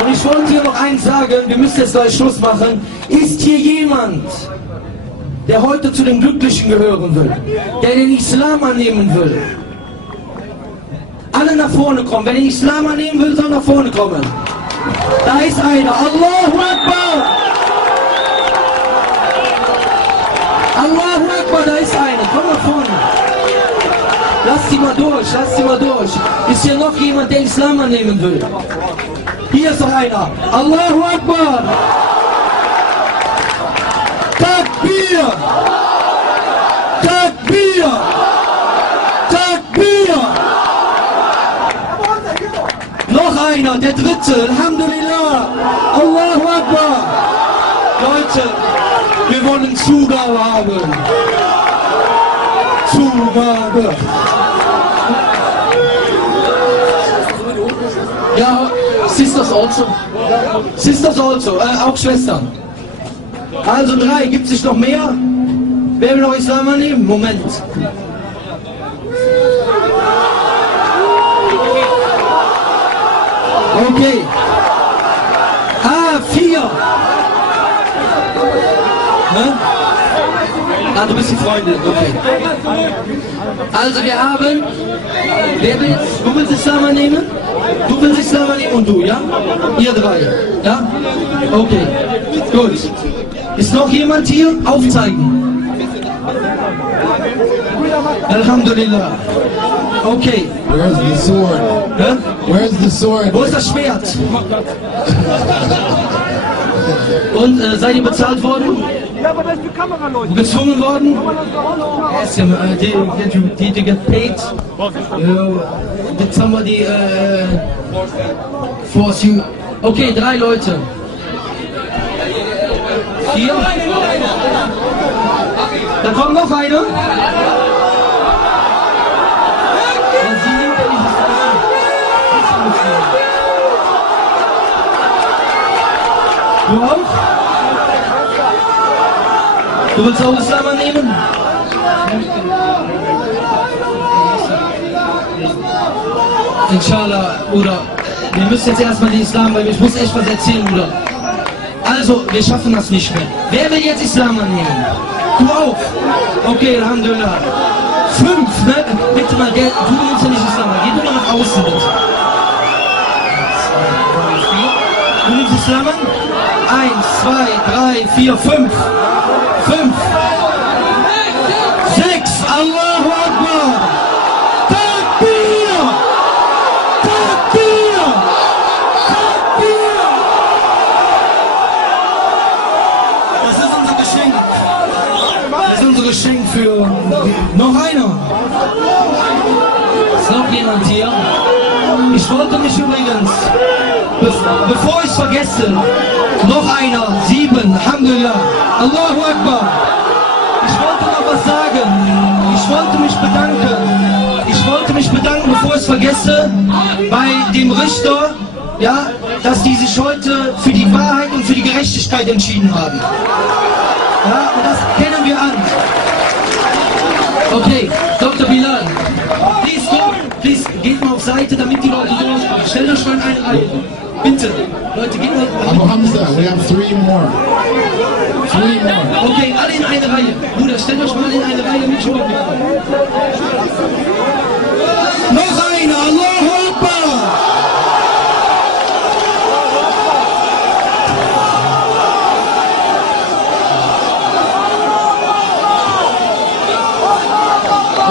Und ich wollte hier noch eins sagen, wir müssen jetzt gleich Schluss machen. Ist hier jemand, der heute zu den Glücklichen gehören will, der den Islam annehmen will? Alle nach vorne kommen. Wer den Islam annehmen will, soll nach vorne kommen. Da ist einer. Allahu Akbar! Allahu Akbar, da ist einer. Komm nach vorne. Lass sie mal durch, lass sie mal durch. Ist hier noch jemand, der Islam annehmen will? Hier ist noch einer. Allahu Akbar! Takbir! Takbir! Takbir! Noch einer, der dritte. Alhamdulillah! Allahu Akbar! Leute, wir wollen Zugabe haben. Zugabe! Ja, Sisters also. Sisters also, auch Schwestern. Also 3, gibt es nicht noch mehr? Wer will noch Islam annehmen? Moment. Okay. 4. Ne? Du bist die Freundin, okay. Also wir haben, du willst Islam annehmen? Du willst Islam annehmen und du, ja? Ihr 3, ja? Okay, gut. Ist noch jemand hier? Aufzeigen. Alhamdulillah. Okay. Where's the sword? Hä? Where's the sword? Wo ist das Schwert? Und seid ihr bezahlt worden? Ja, aber das ist für Kameraleute. Gezwungen worden? Yes, did you get paid? Did somebody force you? Okay, 3 Leute. 4. Da kommt noch einer. Du auch? Du willst auch Islam annehmen? Inshallah, Bruder. Wir müssen jetzt erstmal den Islam, weil ich muss echt was erzählen, Bruder. Also, wir schaffen das nicht mehr. Wer will jetzt Islam annehmen? Du auch? Okay, Alhamdulillah. 5, ne? Bitte mal, du nimmst ja nicht Islam an. Geh du mal nach außen, bitte. 2, 3, 4. Du nimmst Islam an? 1, 2, 3, 4, 5. 5. 6. Allahu Akbar. Takbir. Takbir. Takbir. Das ist unser Geschenk. Das ist unser Geschenk für... Noch einer. Ist noch jemand hier? Ich wollte mich übrigens, bevor ich es vergesse, noch einer, 7, Alhamdulillah, Allahu Akbar. Ich wollte noch was sagen. Ich wollte mich bedanken, bevor ich es vergesse, bei dem Richter, ja, dass die sich heute für die Wahrheit und für die Gerechtigkeit entschieden haben. Ja, und das kennen wir an. Okay, Dr. Bilal, please, geht mal auf Seite, damit die Leute durchkommen. Stellt euch mal in eine Reihe. Bitte, Leute, geht mal. Abu Hamza, we have 3 more. 3 more. Okay, alle in eine Reihe. Bruder, stellt euch mal in eine Reihe mit Schulter. Noch einer, Allahu Akbar!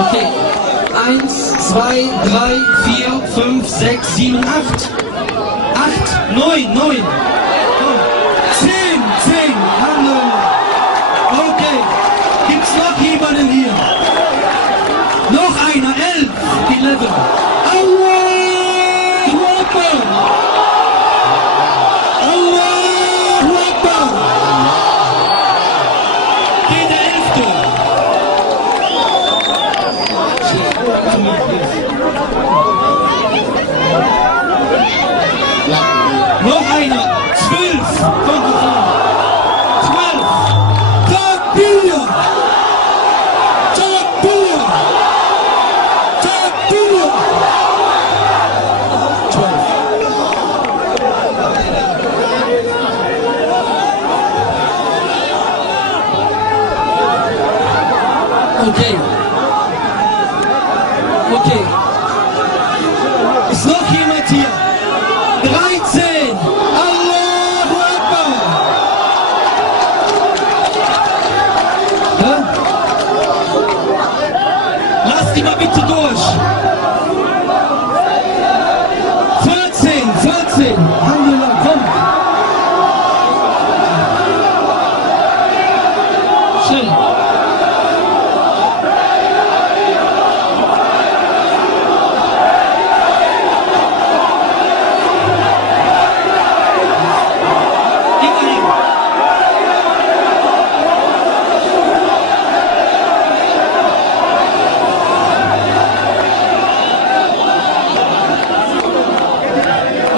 Okay, 1, 2, 3, 4, 5, 6, 7, 8. 8, 9, 9. 10, 10. Okay, gibt's noch jemanden hier? Noch einer, 11, 11. Allahu Akbar! Allahu Akbar! Okay, der 11. Noch einer. Okay. Okay. Ist noch jemand hier? 13. Allahu Akbar. Ja? Lass die mal bitte durch. 14. Alhamdulillah, komm. Schön.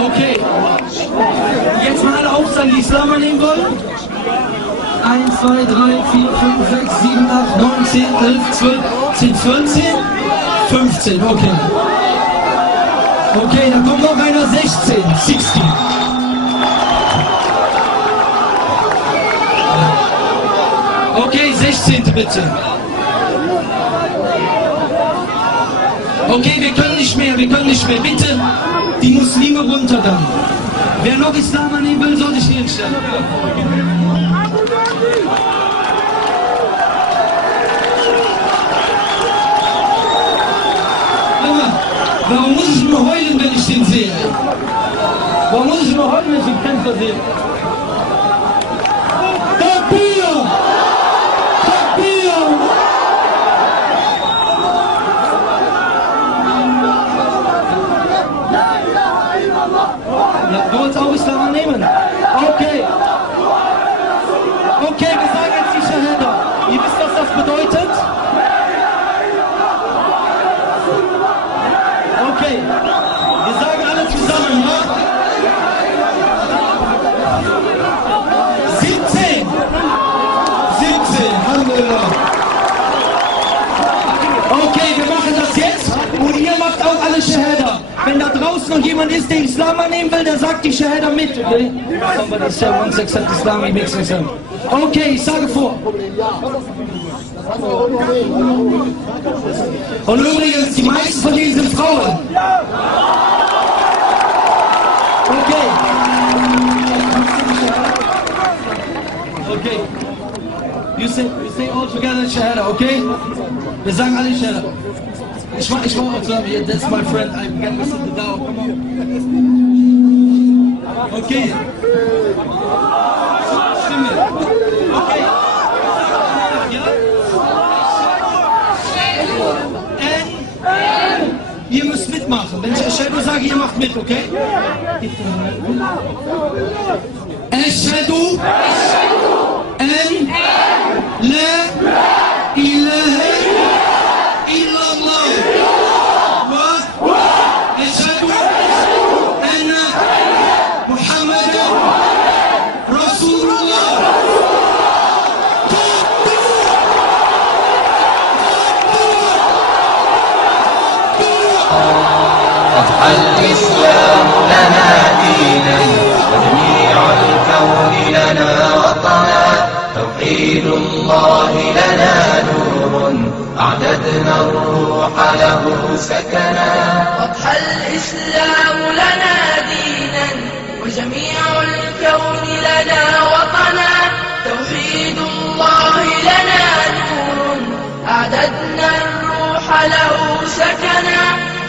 Okay. Jetzt mal alle aufsagen, die Islam annehmen wollen. 1, 2, 3, 4, 5, 6, 7, 8, 9, 10, 11, 12, 10, 14, 15. Okay. Okay, da kommt noch einer 16. 16. Okay, 16. bitte. Okay, wir können nicht mehr. Bitte die Muslime runter dann. Wer noch Islam annehmen will, soll sich hier hinstellen. Warum muss ich nur heulen, wenn ich den sehe? Warum muss ich nur heulen, wenn ich den Kämpfer sehe? Takbir! Takbir! Ja, du willst auch Islam annehmen? Okay. Okay, wir sagen jetzt die Shahada. Ihr wisst, was das bedeutet? Okay, wir sagen alle zusammen, ja? 17! 17, Alhamdulillah. Okay, wir machen das jetzt und ihr macht auch alle Shahada. Wenn da draußen noch jemand ist, der Islam annehmen will, der sagt die Shahada mit, okay? Somebody say once accept Islam, he makes Islam. Okay, ich sage vor. Und übrigens, die meisten von denen sind Frauen. Okay. Okay. You say all together Shahada, okay? Wir sagen alle Shahada. Ich mach auch zusammen hier. That's my friend. I'm gonna listen to now. Okay. Stimme. Okay. Ja? Ihr müsst mitmachen. Wenn ich Ashhadu sage, ihr macht mit, okay? Ashhadu an la ilaha illallah wa ashhadu anna Muhammadan Rasulullah. أضحى الإسلام لنا دينا وجميع الكون لنا وطنا توحيد الله لنا نور أعددنا الروح له سكنا. أضحى الإسلام لنا دينا وجميع الكون لنا وطنا توحيد الله لنا نور أعددنا الروح له سكنا.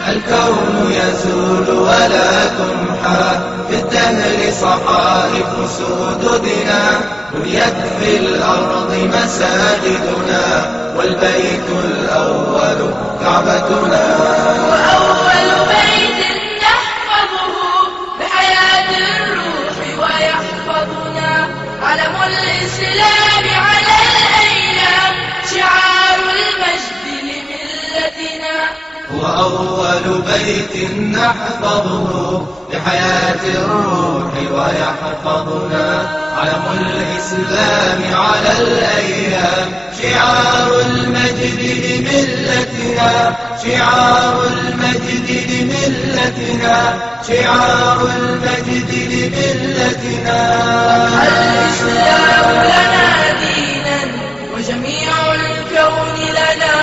الكون يزول ولا تمحى في الدهر صحائف سدودنا بنيت في الأرض مساجدنا والبيت الأول كعبتنا. وأول بيت نحفظه بحياة الروح ويحفظنا علم الإسلام على الأيام شعار المجد لملتنا. وأول بيت نحفظه لحياة الروح ويحفظنا علم الإسلام على الأيام شعار المجد لملتنا. شعار المجد لملتنا. شعار المجد لملتنا. الإسلام لنا دينا وجميع الكون لنا